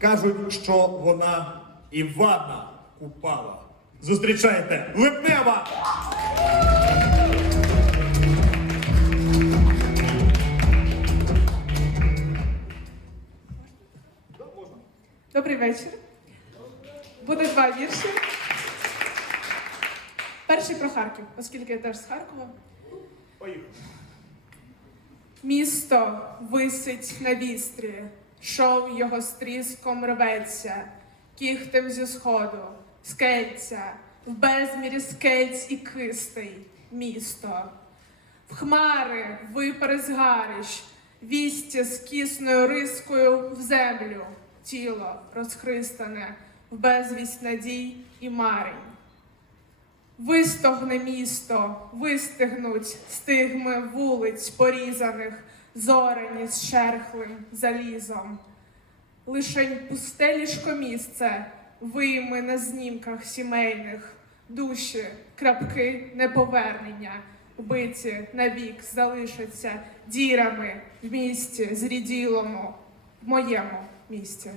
Кажуть, що вона Івана Купала. Зустрічайте Липнева! Добрий вечір. Буде два вірші. Перший про Харків, оскільки я теж з Харкова. Поїхали. Місто висить на вістрі, шов його стріском рветься, кіхтем зі сходу, скельця, в безмірі скельць і кистей місто. В хмари випари з гарищ, вісті з кисною рискою в землю, тіло розхристане, в безвість надій і марень. Вистогне місто, вистигнуть стигми вулиць порізаних, зорені з шерхлим залізом. Лишень пусте ліжкомісце, вийми на знімках сімейних, душі, крапки неповернення, вбиті навік залишаться дірами в місті зріділому, в моєму місті.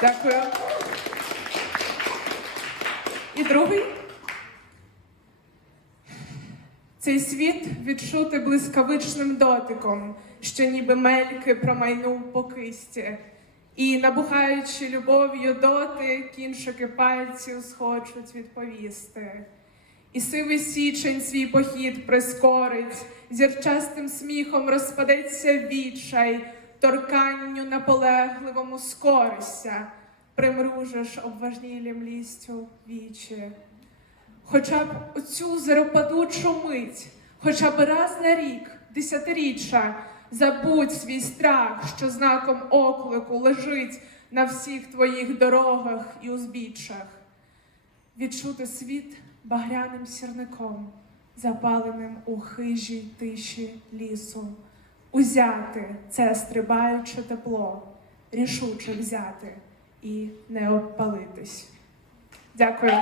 Дякую. Другий. Цей світ відчути блискавичним дотиком, що ніби мельки промайнув по кисті, і, набухаючи любов'ю доти, кінчики пальців схочуть відповісти. І сивий січень свій похід прискорить, зірчастим сміхом розпадеться відчай, торканню наполегливому скорися, примружиш обважнілім лістю вічі. Хоча б оцю заропадучу мить, хоча б раз на рік, десятиріччя, забудь свій страх, що знаком оклику лежить на всіх твоїх дорогах і узбіччях. Відчути світ багряним сірником, запаленим у хижій тиші лісу, узяти це стрибаюче тепло, рішуче взяти і не обпалитись. Дякую.